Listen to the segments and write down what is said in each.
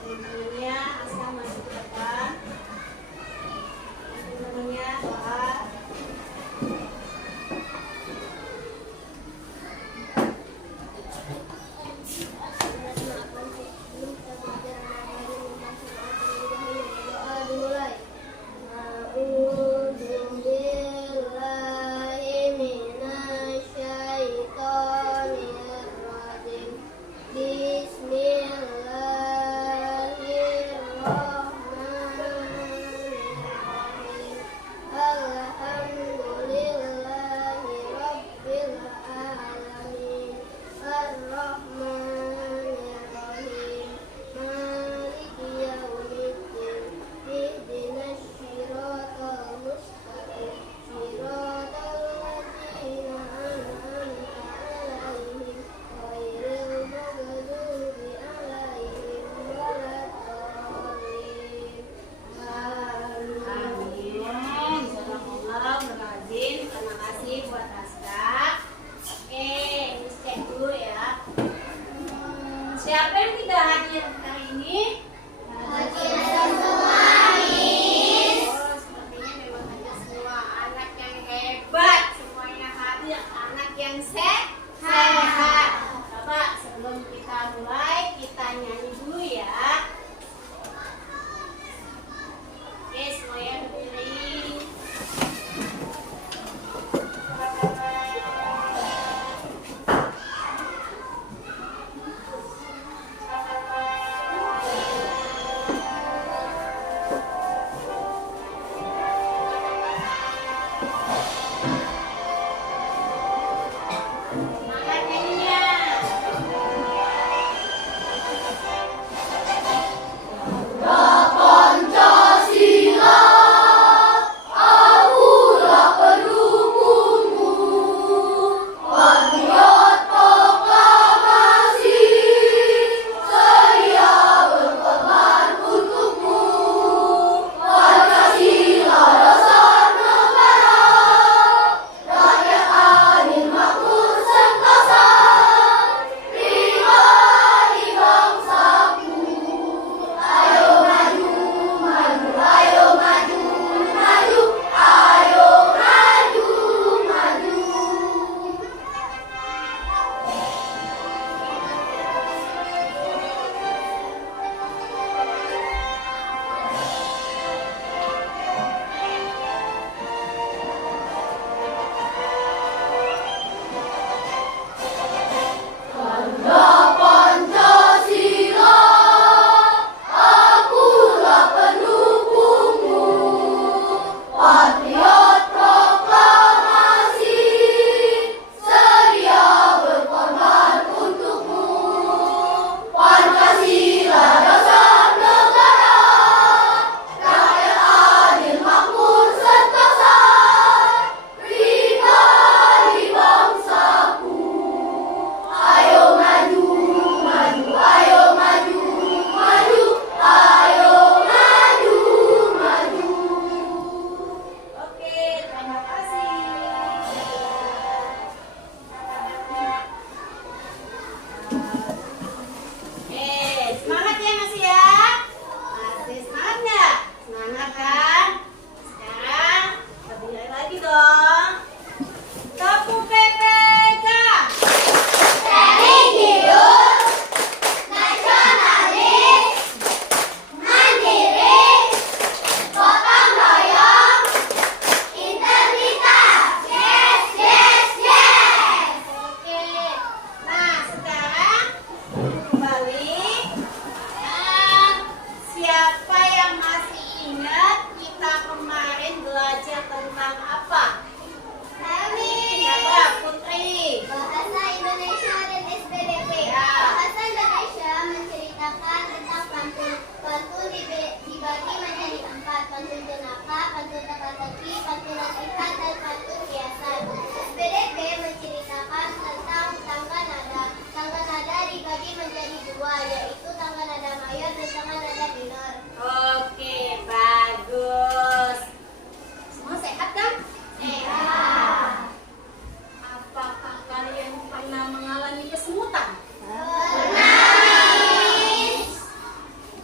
Selanjutnya Asma masuk ke depan. Teman-temannya doa. Doa dimulai. A'udzubillahi minasyaitonirrajim. Bismillahirrahmanirrahim.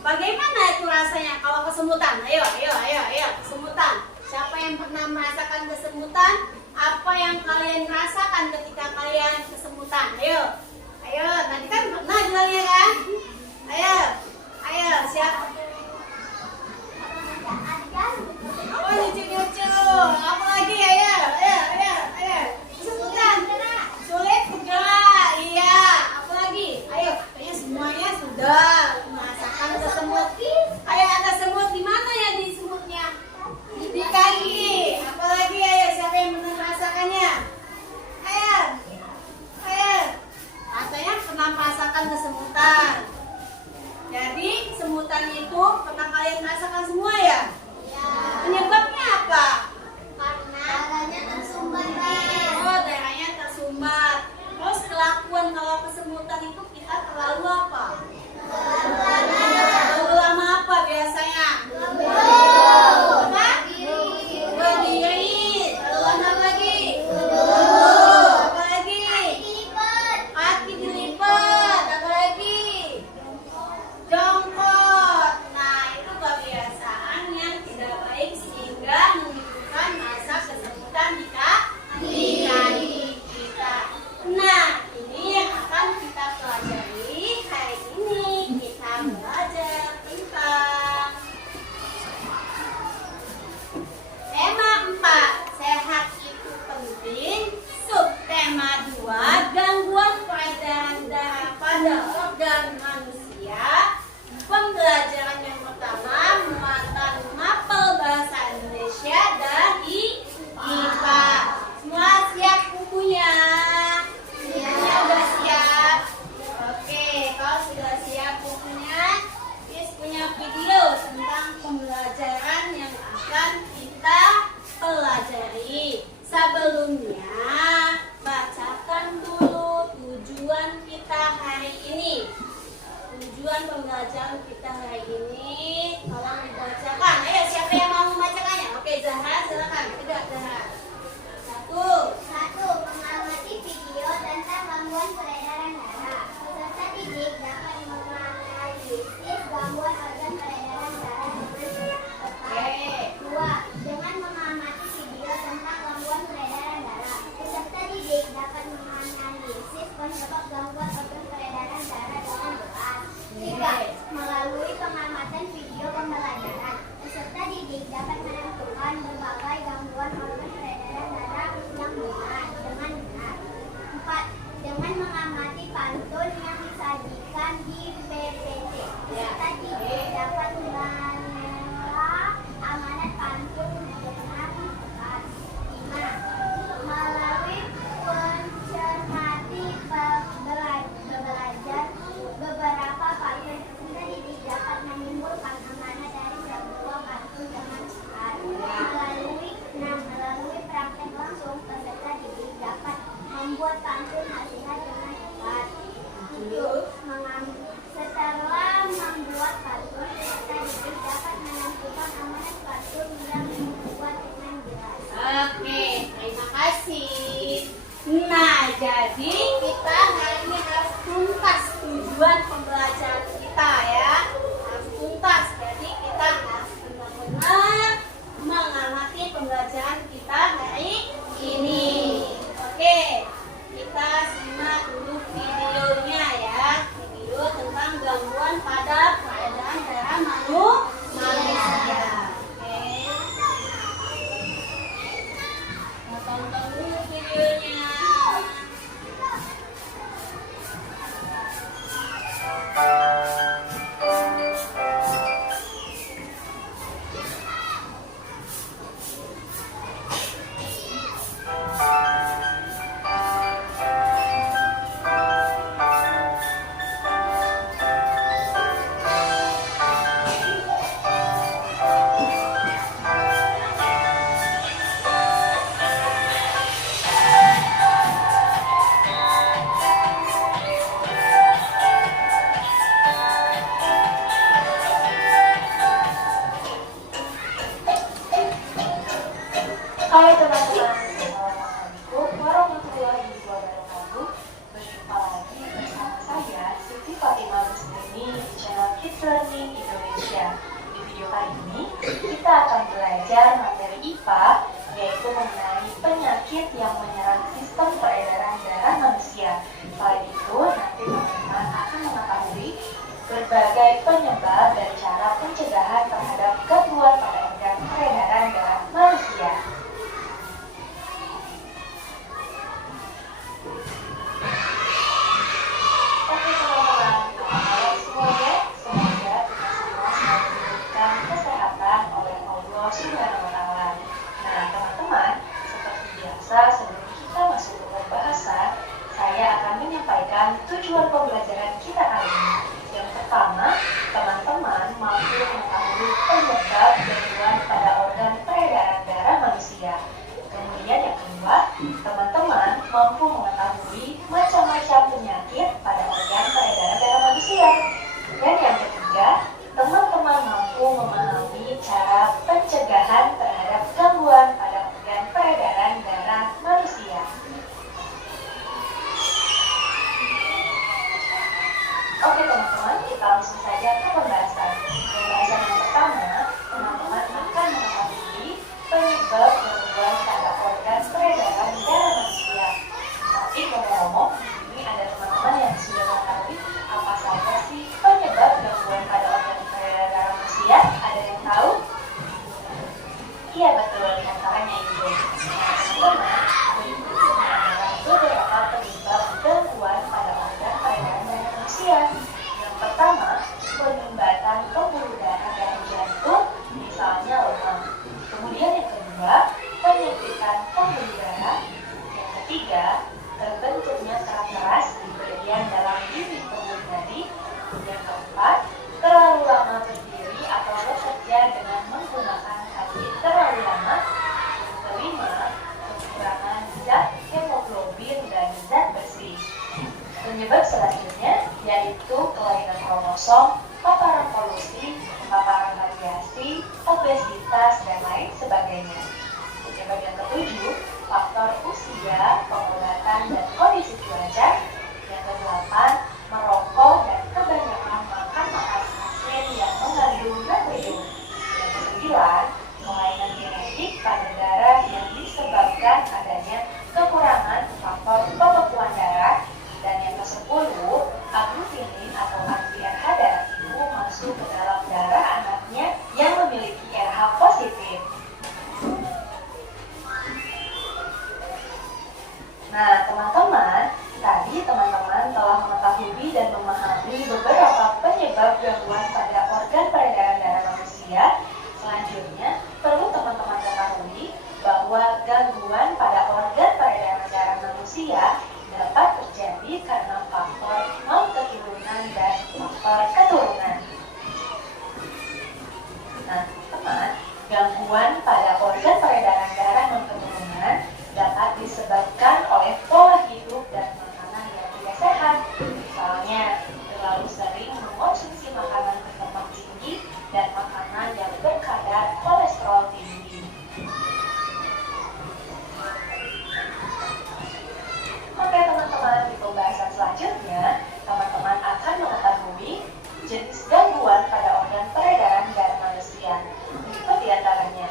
Bagaimana itu rasanya kalau kesemutan? Ayo, kesemutan. Siapa yang pernah merasakan kesemutan? Apa yang kalian rasakan ketika kalian kesemutan? Ayo, tadi kan pernah bilangnya kan? Ayo, siapa? Oh, lucu-lucu. Apa lagi? Ayo. Kesemutan. Sulit bergerak. Iya. Apa lagi? Ayo, kayaknya semuanya sudah merasakan kesemut. Ayo, ada semut di mana ya di semutnya? Di kaki. Apa lagi? Ayo, siapa yang pernah merasakannya? Ayo. Katanya pernah merasakan kesemutan. Jadi, semutan itu pernah kalian rasakan semua ya? Penyebabnya apa? Karena darahnya tersumbat. Oh, daerahnya tersumbat. Terus kelakuan kalau kesemutan itu kita terlalu apa? Terlalu lama apa biasanya? Apa? Berdiri. Terlalu lama lagi? Apa lagi? Kaki dilipat. Apa lagi? Jongkok. Nah, itu kebiasaan yang tidak baik sehingga menimbulkan masa kesemutan di kaki kita. Nah, ini yang akan kita pelajari hari Indonesia. Di video kali ini, kita akan belajar materi IPA, yaitu mengenai penyakit yang menyerang sistem peredaran darah manusia. Selain itu, nanti teman-teman akan mengetahui berbagai penyebab dan cara pencegahan terhadap gangguan pada organ peredaran darah manusia. Oke teman-teman, apa kabar semuanya? Semoga kita semua selalu diberikan kesehatan oleh Allah Subhanahu wa Ta'ala. Nah teman-teman, seperti biasa sebelum kita masuk ke pembahasan, saya akan menyampaikan tujuan pembelajaran kita kali ini. Yang pertama, teman-teman mampu mengetahui penyebab gangguan pada organ peredaran darah manusia. Kemudian yang kedua, teman-teman mampu mengetahui macam-macam penyakit pada organ peredaran darah manusia. Dan yang ketiga, teman-teman mampu memahami cara pencegahan terhadap gangguan pada organ peredaran darah manusia. Oke teman-teman, kita langsung saja ke pembahasan. Pembahasan yang pertama, teman-teman akan mengetahui penyebab gangguan pada organ peredaran darah manusia. Tapi ngomong-ngomong, ini ada teman-teman yang sudah mengetahui apa saja sih penyebab gangguan pada organ peredaran darah manusia? Ada yang tahu? Iya betul, di antaranya itu. Nah teman-teman, berikut ini adalah beberapa penyebab gangguan pada organ peredaran darah manusia. Yang pertama, penyumbatan pembuluh darah dari jantung, misalnya lemah. Kemudian yang kedua, penyempitan pembuluh darah. Yang ketiga, terbentuknya serat keras di bagian dalam bibir pembuluh nadi. Yang keempat, terlalu lama berdiri atau bekerja dengan menggunakan kaki terlalu lama. Yang kelima, kekurangan zat hemoglobin dan zat besi. Penyebab selanjutnya yaitu kelainan kromosom, paparan polusi, paparan radiasi, obesitas, dan lain sebagainya. Penyebab yang ketujuh, faktor usia, pengobatan, dan kondisi cuaca. Yang kedelapan, merokok dan kebanyakan makan makanan asin yang mengandung natrium. Yang kesembilan, kelainan genetik pada darah yang disebabkan adanya kekurangan faktor pembekuan darah. Dan yang ke-10, agglutinin atau anti-RH darah ibu masuk ke dalam darah anaknya yang memiliki RH positif. Nah, teman-teman, tadi teman-teman telah mengetahui dan memahami beberapa penyebab gangguan pada organ peredaran darah manusia. Selanjutnya, perlu teman-teman ketahui bahwa gangguan pada organ peredaran darah manusia dapat terjadi karena faktor non-keturunan dan faktor keturunan. Nah, teman, gangguan pada organ peredaran darah non-keturunan dapat disebabkan oleh pola hidup dan makanan yang tidak sehat. Misalnya, terlalu sering mengonsumsi makanan berlemak tinggi dan makanan yang berkadar kolesterol tinggi. Oke teman-teman, di pembahasan selanjutnya, teman-teman akan mengetahui jenis gangguan pada organ peredaran darah manusia. Berikut diantaranya.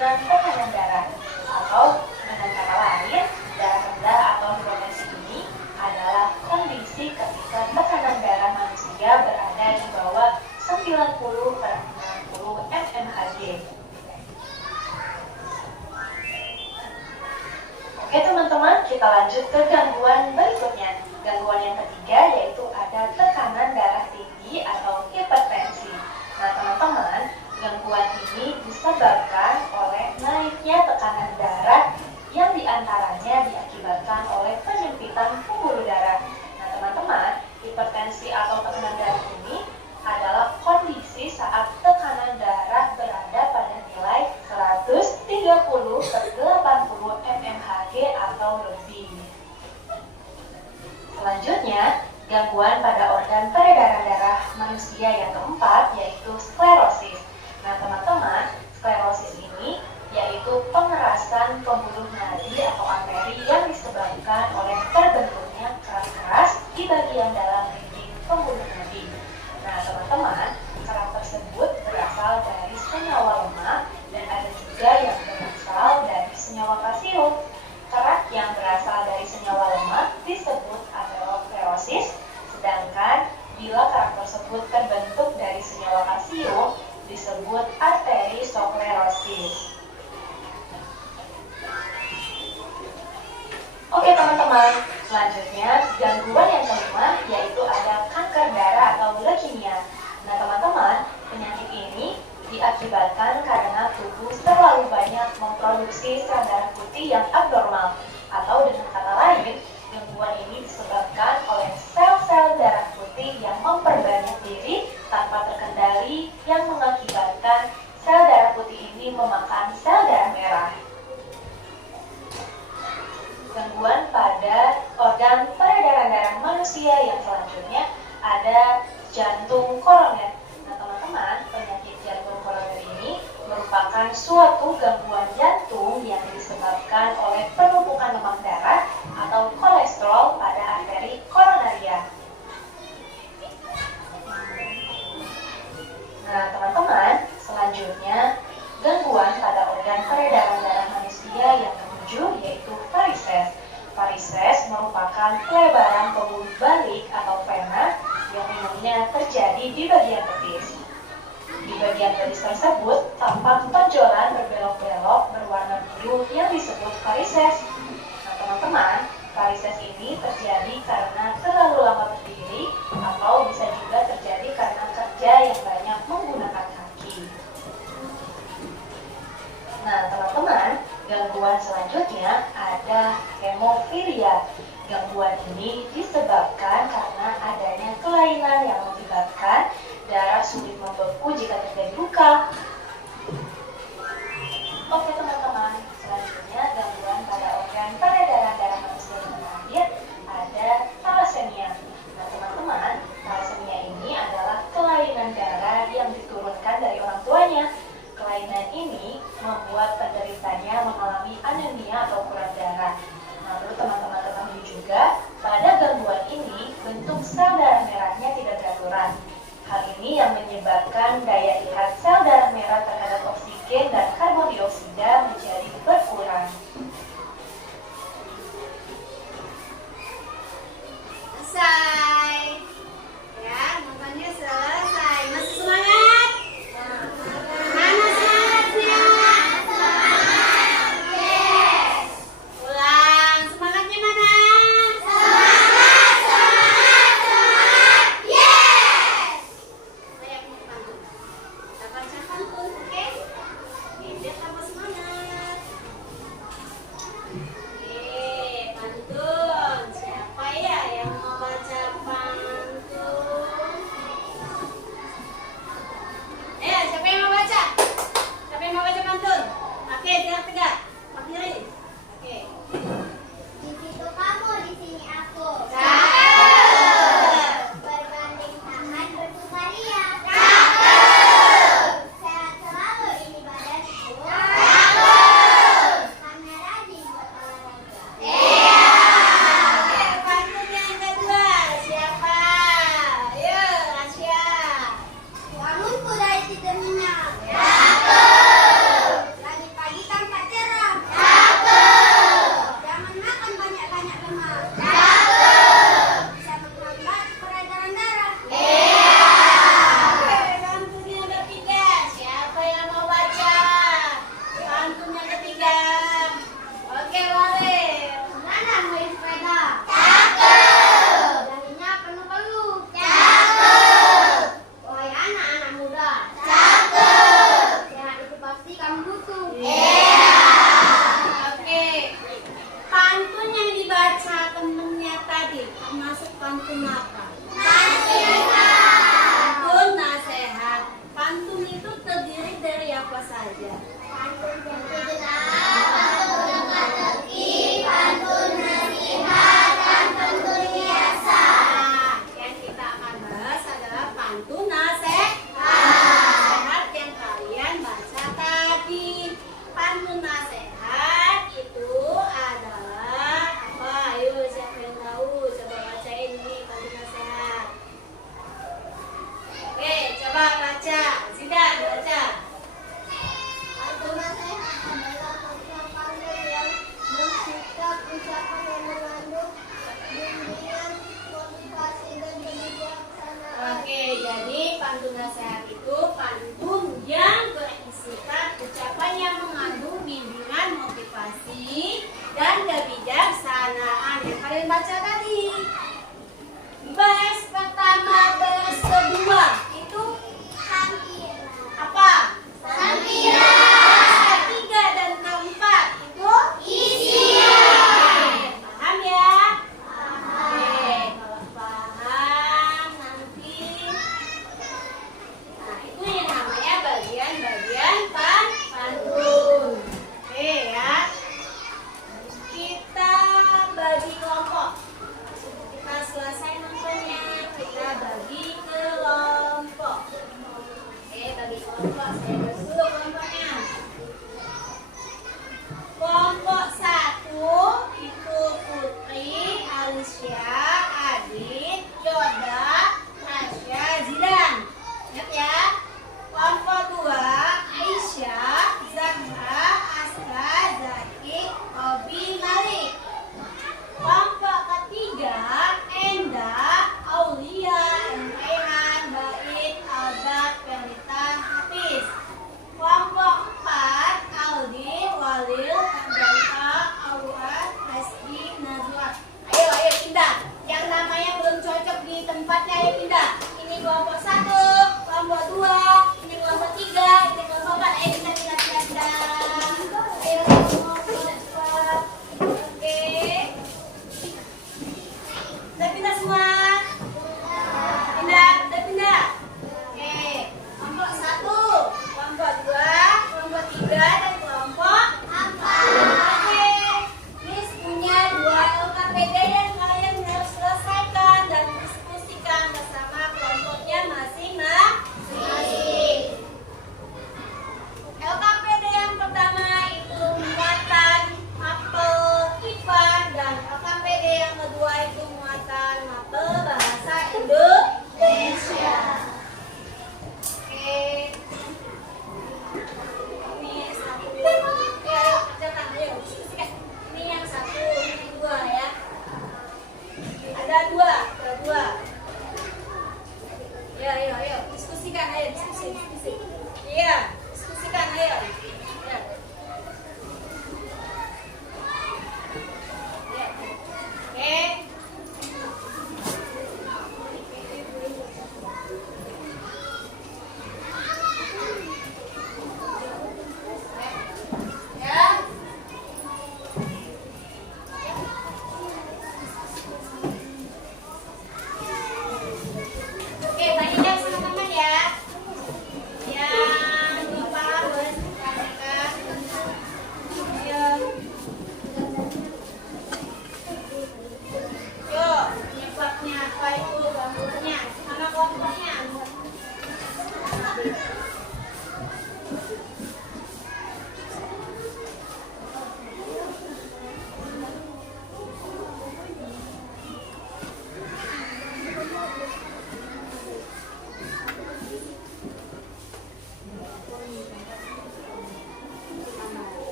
penurunan tekanan darah. Atau dengan kata lain, darah rendah atau hipertensi ini adalah kondisi ketika tekanan darah manusia berada di bawah 90/60 mmHg. Oke teman-teman, kita lanjut ke gangguan berikutnya. Gangguan yang ketiga yaitu ada tekanan darah tinggi atau hipertensi. Nah teman-teman, gangguan ini disebabkan oleh naiknya tekanan darah yang diantaranya diakibatkan oleh penyempitan pembuluh darah. Nah teman-teman, hipertensi atau tekanan darah ini adalah kondisi saat tekanan darah berada pada nilai 130/80 mmHg atau lebih. Selanjutnya, gangguan pada organ peredaran darah manusia yang keempat yaitu sklerosis. Nah teman-teman, sklerosis ini yaitu pengerasan pembuluh nadi atau arteri yang disebabkan oleh terbentuknya kerak-keras di bagian dalam dinding pembuluh nadi. Nah teman-teman, kerak tersebut berasal dari senyawa lemak dan ada juga yang berasal dari senyawa kalsium. Kerak yang berasal dari senyawa lemak disebut aterosklerosis, sedangkan bila kerak tersebut terbentuk dari senyawa kalsium disebut arteriosklerosis. Oke teman-teman, selanjutnya gangguan yang kelima yaitu ada kanker darah atau leukemia. Nah teman-teman, penyakit ini diakibatkan karena tubuh terlalu banyak memproduksi sel darah putih yang abnormal, atau dengan kata lain, gangguan ini disebabkan oleh sel-sel darah putih yang memperbanyak diri tanpa terkendali yang mengakibatkan sel darah putih ini memakan sel darah merah. Gangguan pada organ peredaran darah manusia yang selanjutnya ada jantung koroner. Nah teman-teman, penyakit jantung koroner ini merupakan suatu gangguan jantung yang disebabkan oleh penumpukan lemak darah atau kolesterol pada arteri koronaria. Nah teman-teman, selanjutnya gangguan pada organ peredaran darah manusia yang ketujuh yaitu varises. Varises merupakan pelebaran pembuluh balik atau vena yang umumnya terjadi di bagian betis. Di bagian betis tersebut tampak tonjolan berbelok-belok berwarna biru yang disebut varises. Nah teman-teman, varises ini terjadi karena terlalu lama berdiri atau bisa juga terjadi karena kerja yang banyak menggunakan kaki. Nah teman-teman, gangguan selanjutnya ada hemofilia. Gangguan ini disebabkan karena adanya kelainan yang mengakibatkan darah sulit membeku jika terjadi luka. Oke teman-teman, selanjutnya gangguan pada organ peredaran darah manusia yang terakhir ada thalassemia. Nah teman-teman, thalassemia ini adalah kelainan darah yang diturunkan dari orang tuanya. Kelainan ini membuat penderitanya mengalami anemia atau kurang darah. Nah, perlu teman-teman ketahui juga, pada gangguan ini bentuk sel darah merahnya tidak beraturan. Hal ini yang menyebabkan daya lihat sel darah merah terhadap oksigen dan karbon dioksida menjadi berkurang. Selesai. Ya, nontonnya selesai. Masih semangat? Mana semangatnya? Ulang, semangatnya mana? Saya mau pantun. Kita baca pantun, oke? Biar tambah semangat. Oke, pantun. Siapa ya yang mau baca pantun? Siapa yang mau baca? Siapa yang mau baca pantun? Oke, tegak-tegak. Pak kiri. Oke. Di situ kamu, di sini aku. Cakep. Berbanding tangan bersukaria. Sehat selalu ini badanku. Karena rajin berolahraga. pantun yang ketiga. Oke, Warel. Gimana main sepeda? Cakep. Jalannya penuh-penuh. Cakep. Wahai anak-anak muda. Cakep. Sehat itu pasti kamu butuh. Oke. Pantun yang dibaca temennya tadi termasuk pantun apa? Pantun nasihat. Pantun itu terdiri dari apa saja? Pantun yang benar, pantun yang teka-teki,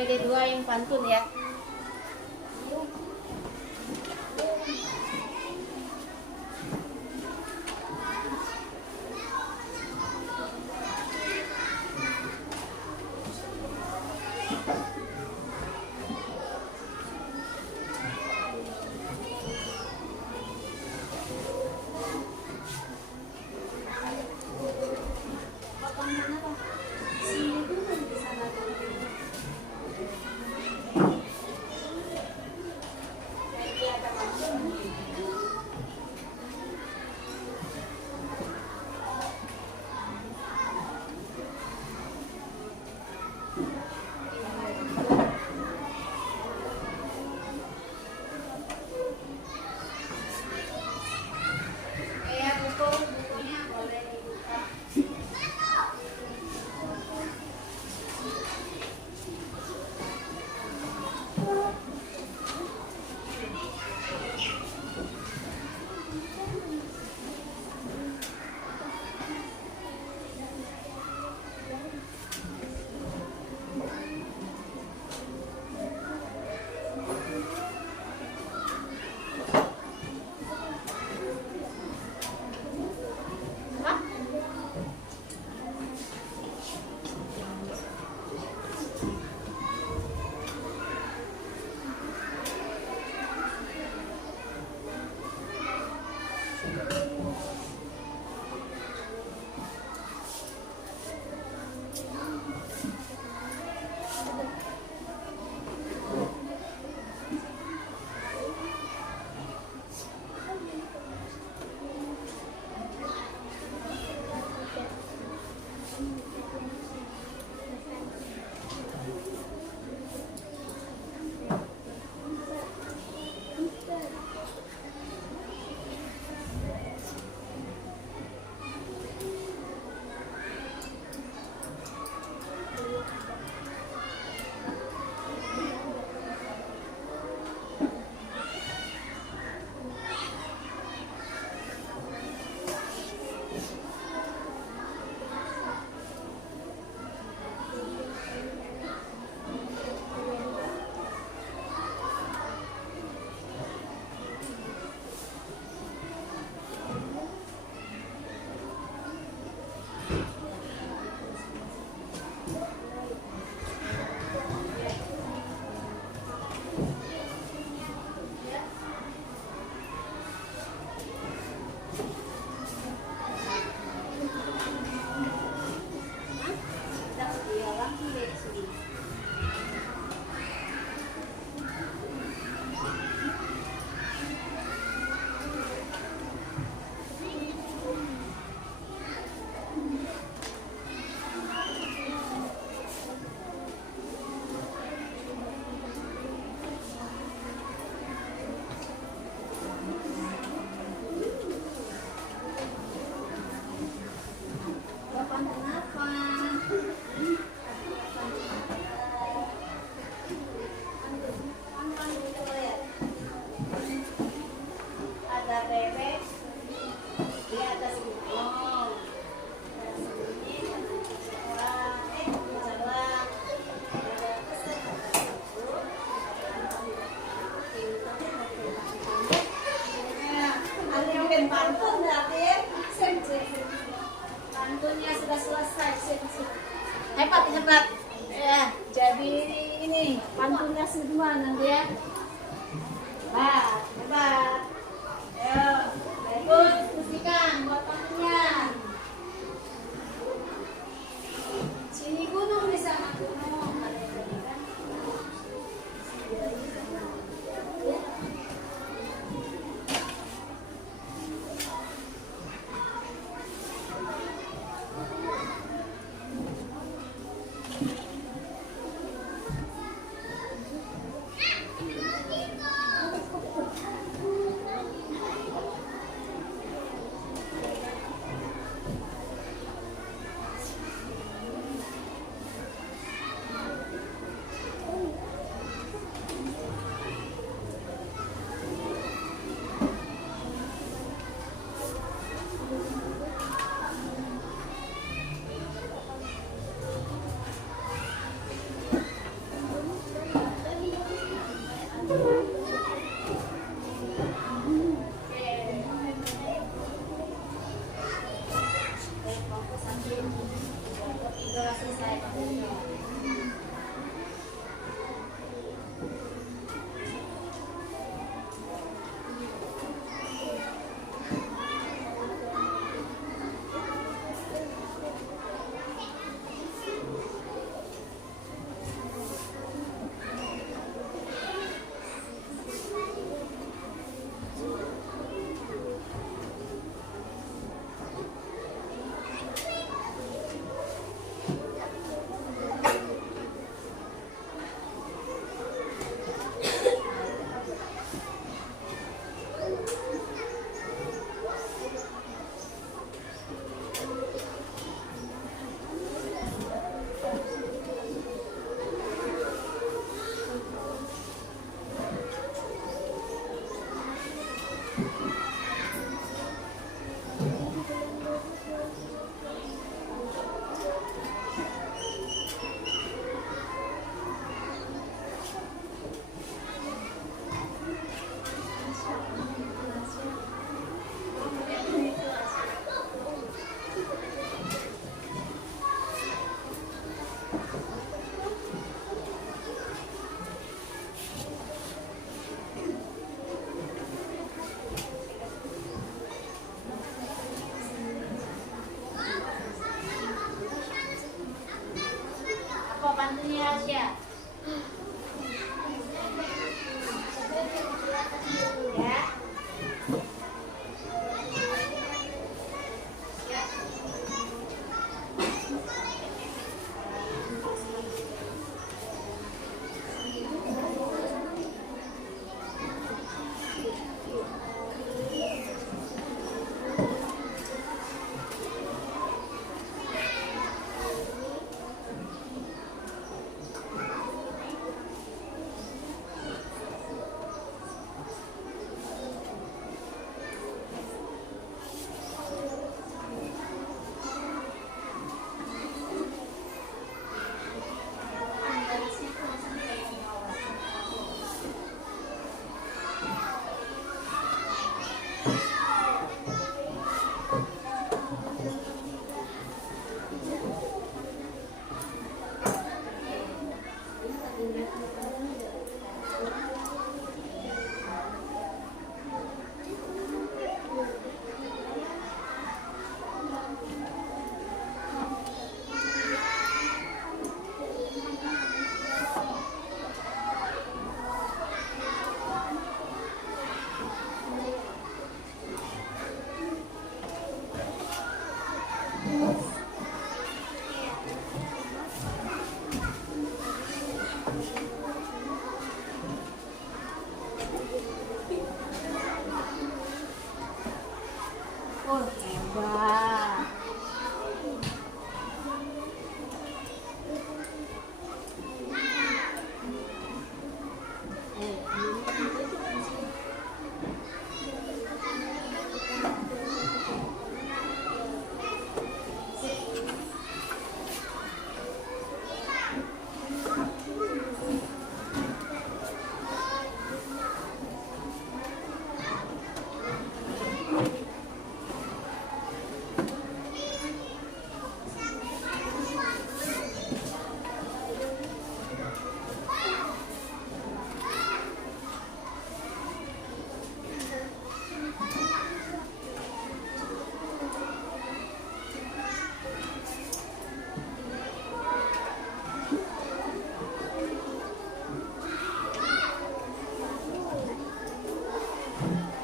pede dua yang pantun ya. Pantunnya sudah selesai. Hebat, hebat. Ya, jadi ini pantunnya semua nanti ya. Hebat, hebat. Ayo, bagus, musikan buat pantunnya. Sini gunung di sana gunung. Sudah selesai. Apa pantunnya Asia? Ya. Oh, hebat.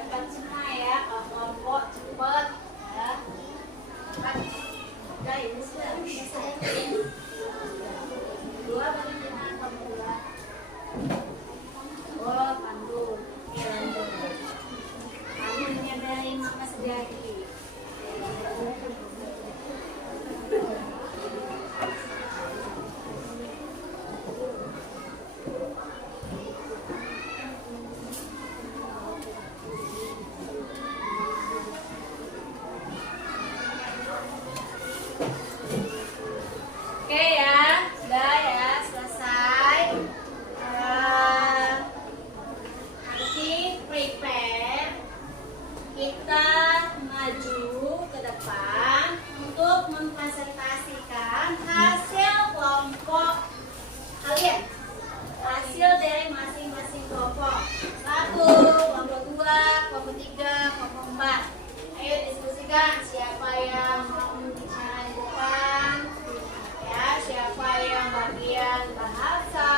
Cepat semua ya, kelompok cepet ya. Cepat. Udah ini sudah selesai. Dua baru jangan kamu dua. Oh, pandu. Oke, lanjut. Kamu menyadari maka sejati. Oke ya, sudah ya, selesai. Nanti prepare, kita maju ke depan untuk mempresentasikan hasil kelompok kalian. Hasil dari masing-masing kelompok. 1, kelompok 2, kelompok 3, kelompok 4. Ayo diskusikan siapa yang mau bicara di depan. Ya, siapa yang bagian bahasa,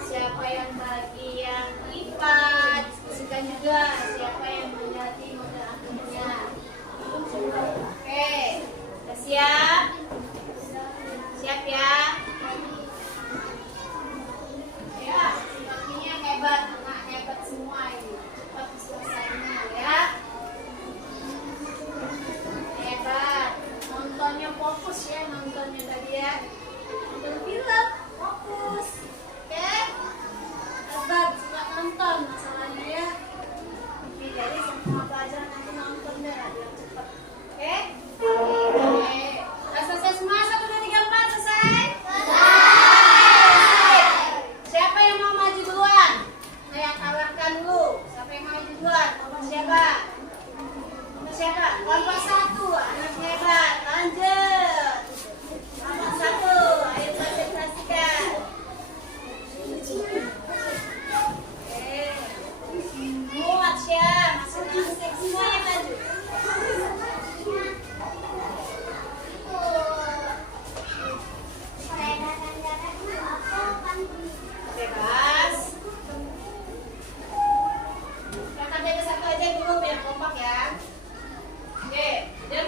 siapa yang bagian IPA. Diskusikan juga siapa yang menjadi model akhirnya. Oke, udah siap? Siap ya? Ya, sepertinya hebat, anak hebat semua ini. Cepat selesainya ya. Hebat. Nontonnya fokus ya, nontonnya tadi ya. Nonton film, fokus. Oke? Hebat, suka nonton masalahnya ya. Oke, jadi semua pelajaran nanti nonton deh, biar cepat. Oke? Oke. Udah selesai semua? 1, 2, 3, 4, selesai? Siapa yang mau maju duluan? Saya tawarkan dulu. Siapa yang mau maju duluan? Kelompok siapa? Kelompok siapa? Kelompok 1. Anak hebat. Lanjut. Kelompok 1. Ayo presentasikan. Oke. Muat ya. Masing-masing semuanya maju. Peredaran darah itu apa kan? Bebas. Kakak dari 1 aja dulu biar kompak ya. Oke, dan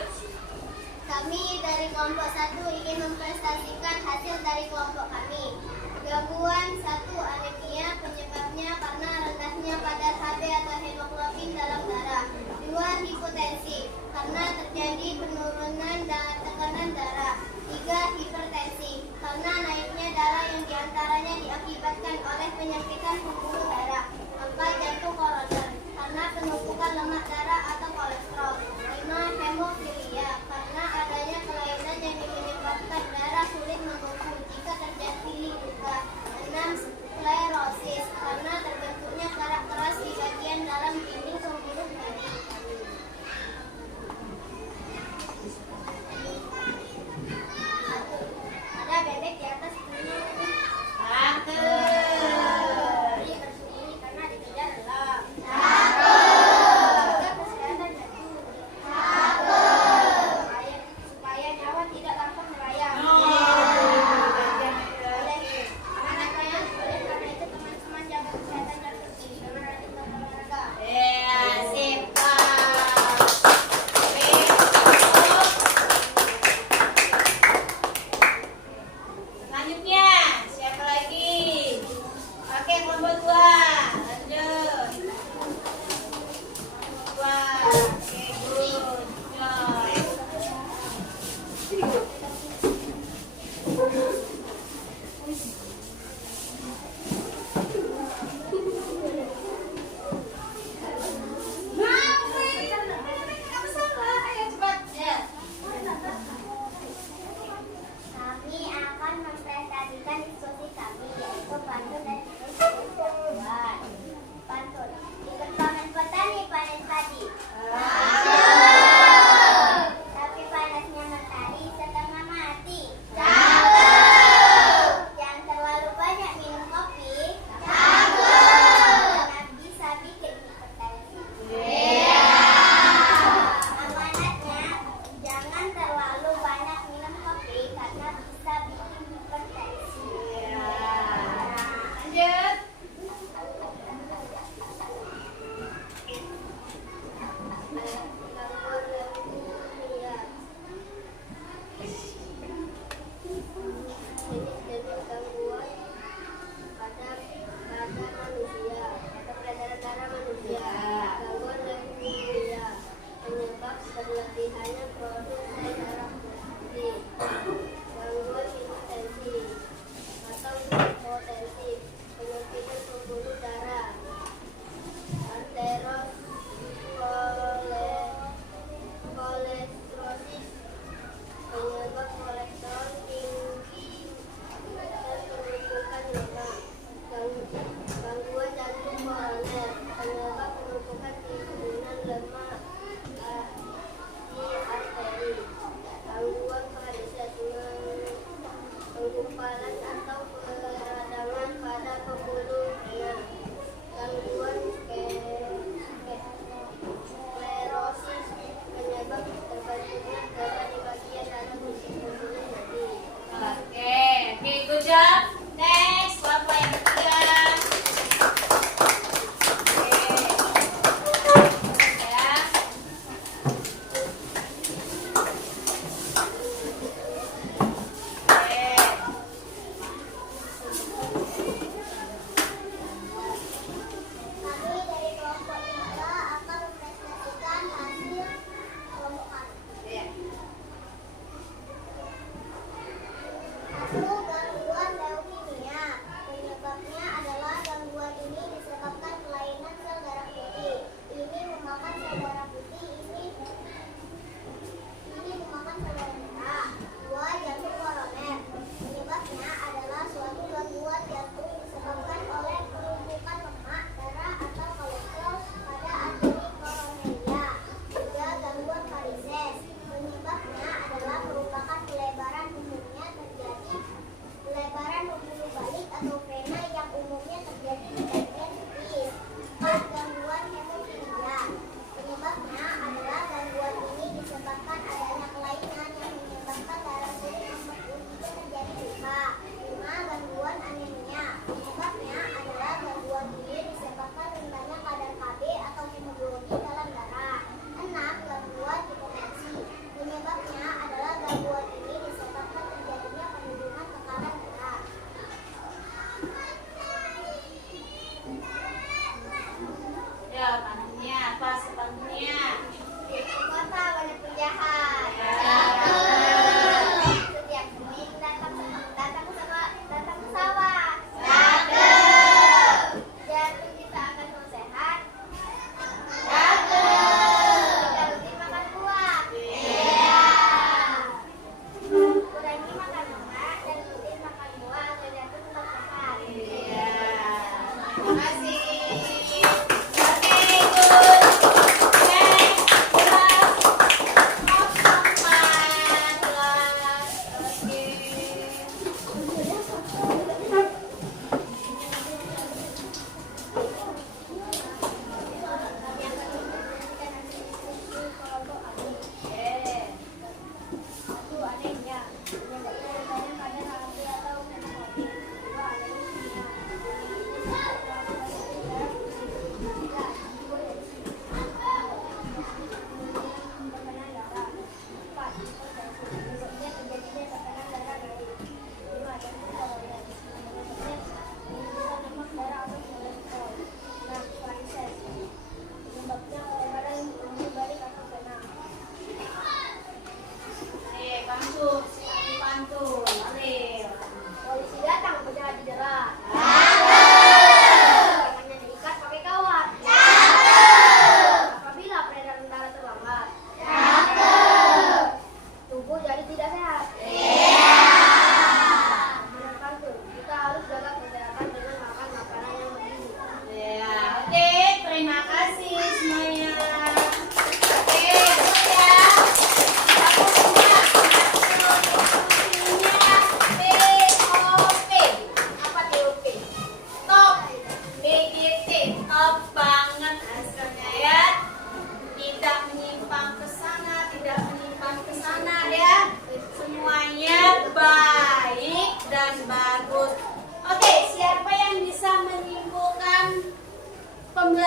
Kami dari kelompok 1 ingin mempresentasikan hasil dari kelompok kami. Gangguan 1 anemia penyebabnya karena rendahnya kadar Hb atau hemoglobin dalam darah. 2 hipotensi karena terjadi penurunan tekanan darah. 3 hipertensi karena naiknya darah yang diantaranya diakibatkan oleh penyempitan pembuluh darah. 4 jantung koroner karena penumpukan lemak darah atau kolesterol. 5 hemofilia karena adanya kelainan yang menyebabkan darah sulit membeku jika terjadi luka. 6 sklerosis karena terbentuknya kerak keras di bagian dalam dinding pembuluh darah. Ada bebek di atas ini. Mantap.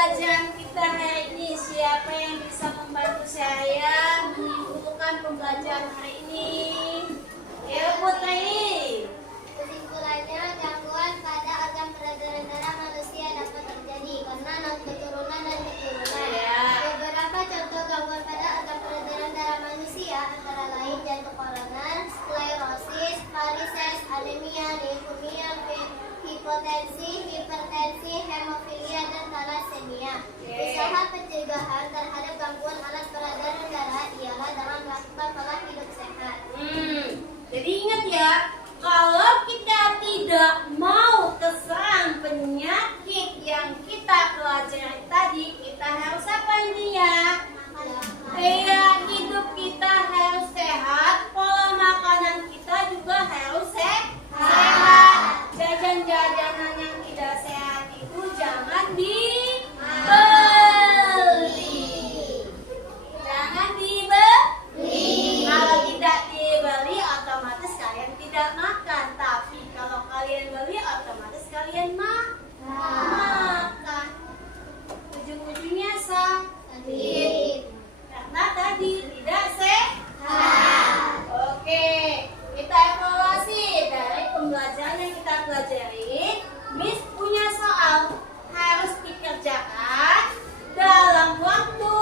pembelajaran kita hari ini. Siapa yang bisa membantu saya menyimpulkan pembelajaran hari ini? Ya, Putri. Kesimpulannya, gangguan pada organ peredaran darah manusia dapat terjadi karena keturunan dan keturunan. Ya. Beberapa contoh gangguan pada organ peredaran darah manusia antara lain jantung koroner, sklerosis, varises, anemia, leukemia, hipotensi, hipertensi, hemofilia, dan thalassemia. Usaha pencegahan terhadap gangguan alat peredaran darah ialah dengan melakukan pola hidup sehat. Jadi ingat ya, kalau kita tidak mau terserang penyakit yang kita pelajari tadi, kita harus apa intinya? Hidup kita harus sehat, pola makanan kita juga harus sehat. Jajan-jajanan yang tidak sehat itu jangan dibeli. Jangan dibeli. Kalau tidak dibeli, otomatis kalian tidak makan. Tapi kalau kalian beli, otomatis kalian makan. Ujung-ujungnya sakit. Karena tadi tidak sehat. Oke, kita evaluasi dari pembelajaran yang kita pelajari. Miss punya soal harus dikerjakan dalam waktu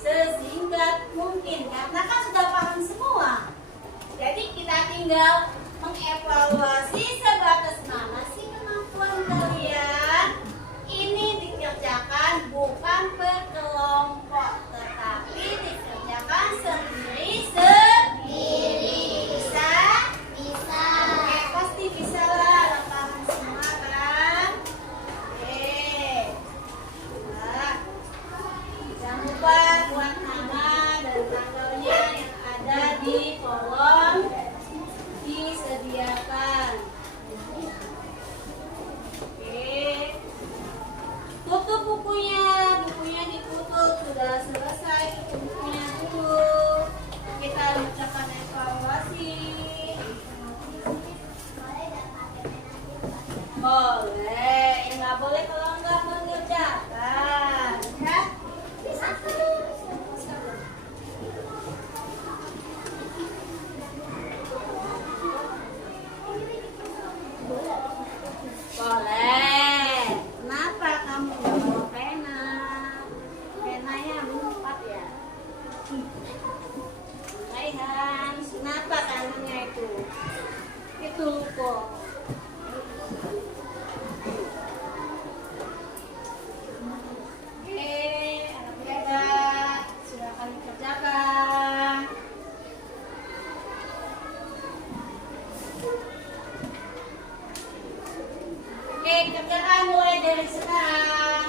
sesingkat mungkin. Karena kan sudah paham semua. Jadi kita tinggal mengevaluasi sebatas mana sih kemampuan kalian. Ini dikerjakan bukan per kelompok, tetapi dikerjakan sendiri-sendiri. Bisa? Bisa. Oke, pasti bisa lah. Paham semua kan? Oke. Nah, jangan lupa buat nama dan tanggalnya yang ada di kolom disediakan. Oke. Tutup bukunya ditutup, sudah selesai tutup bukunya dulu. Kita mengerjakan evaluasi. Boleh, ya nggak boleh kalau nggak mengerjakan, ya. Boleh. Kenapa kamu nggak bawa pena? Penanya empat ya. Raihan, kenapa kanannya itu? Itu kok. Oke, anak muda, silakan dikerjakan. Oke, kerjakan mulai dari sekarang.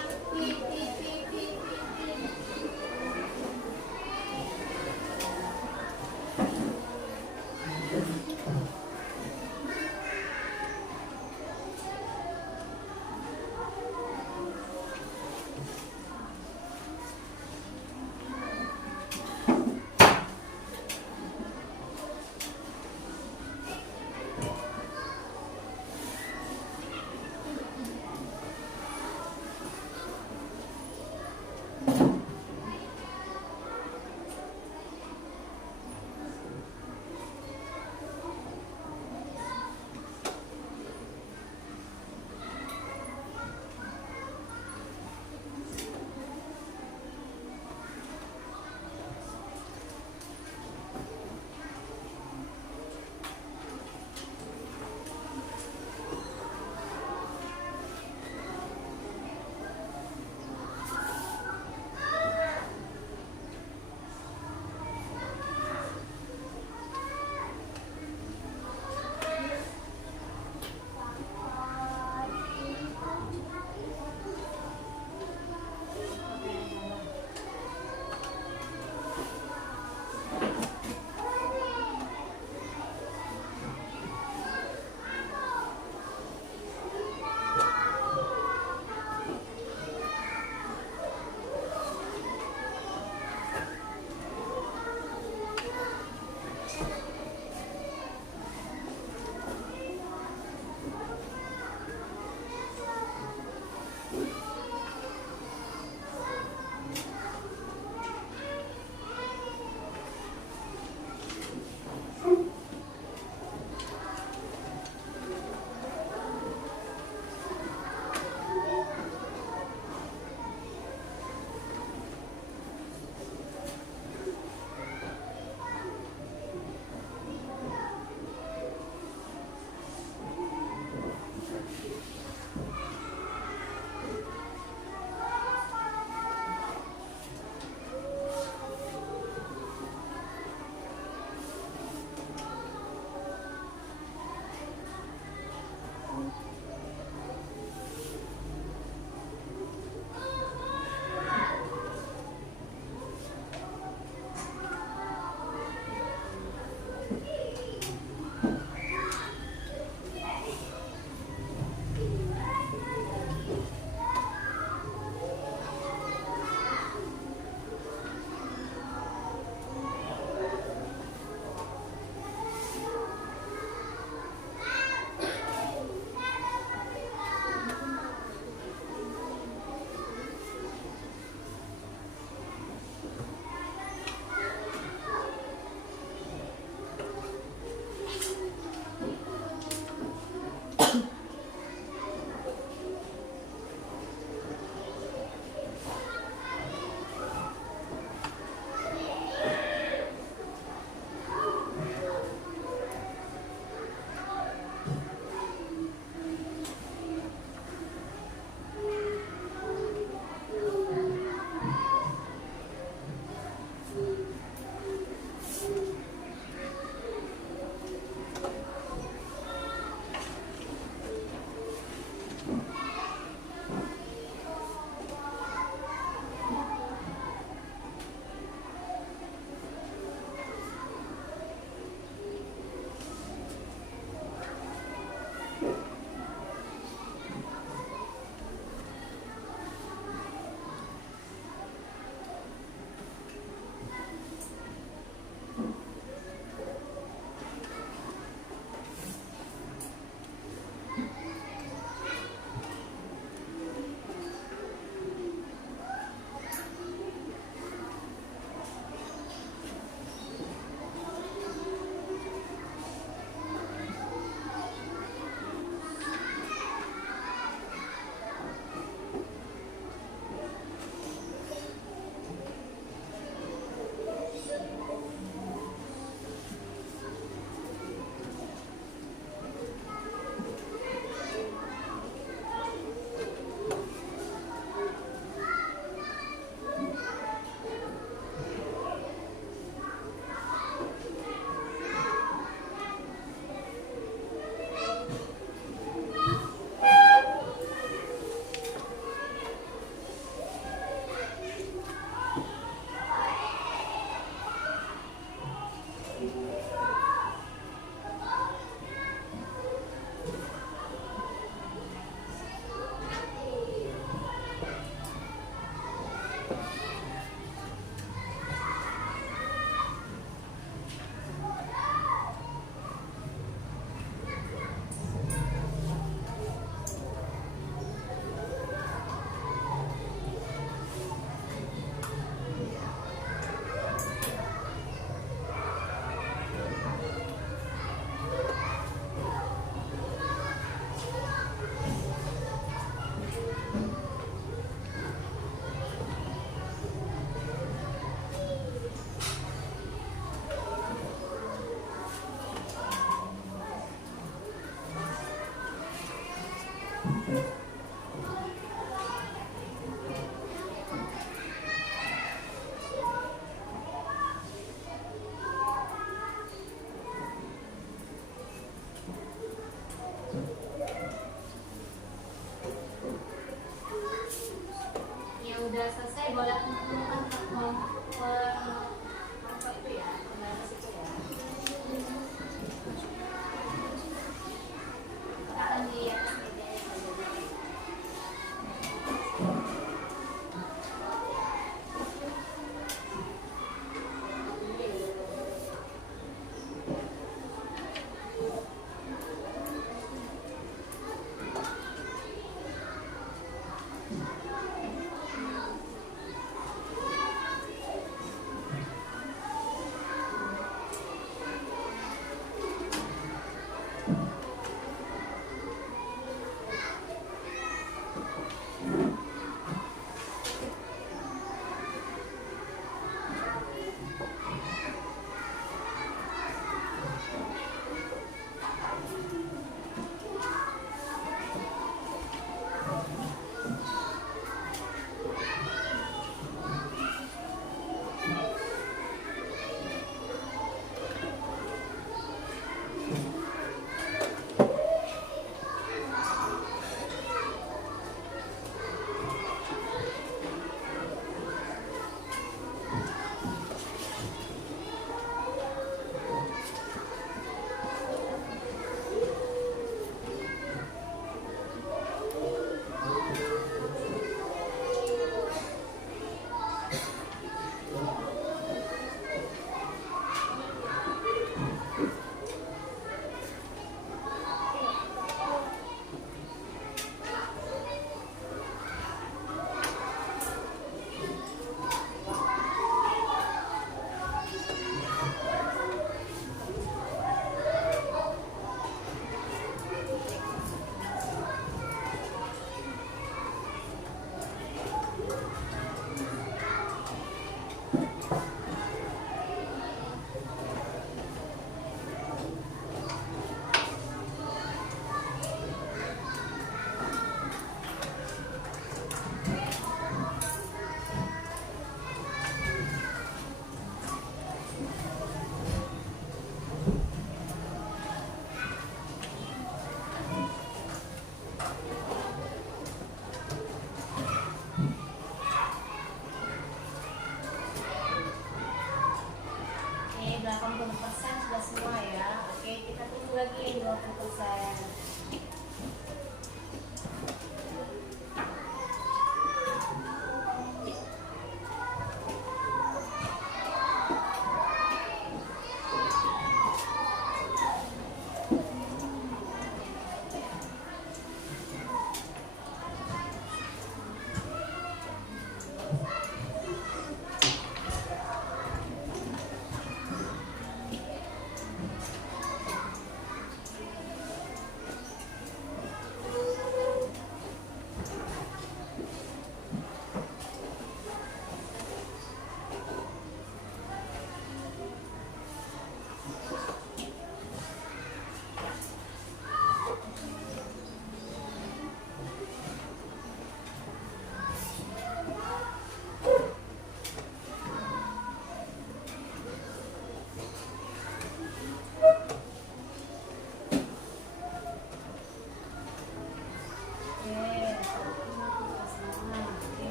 80% sudah semua ya. Oke, kita tunggu lagi 20%.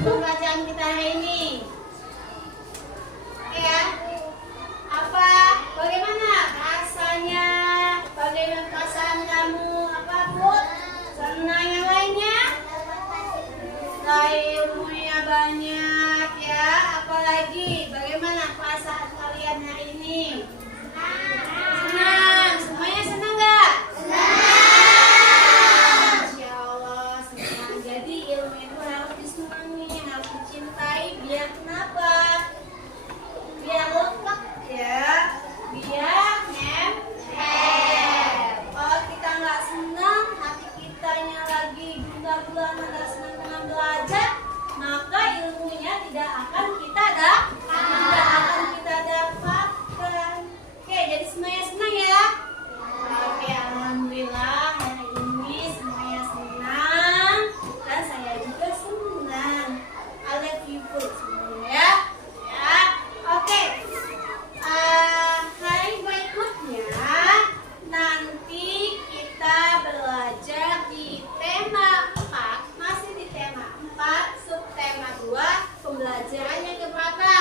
Pembelajaran kita hari ini, ya. Apa? Bagaimana rasanya? Bagaimana perasaan kamu? Apa, Bu? Senang yang lainnya? Ilmunya banyak, ya. Apalagi, bagaimana perasaan kalian hari ini? Senang. Semuanya senang nggak? Insya Allah senang. Jadi ilmu itu harus disenangi, harus dicintai. Biar kenapa? Biar lengkap, ya. Biar nempel. Kalau kita nggak senang, hati kitanya lagi gundah-gulana, nggak senang dengan belajar, maka ilmunya tidak akan kita dapatkan. Oke, jadi semuanya senang ya. Oke, alhamdulillah hari ini semuanya senang dan saya juga senang. I love you both semuanya ya. Ya, oke. Hari berikutnya nanti kita belajar di tema 4, masih di tema 4, subtema 2, pembelajaran yang keberapa?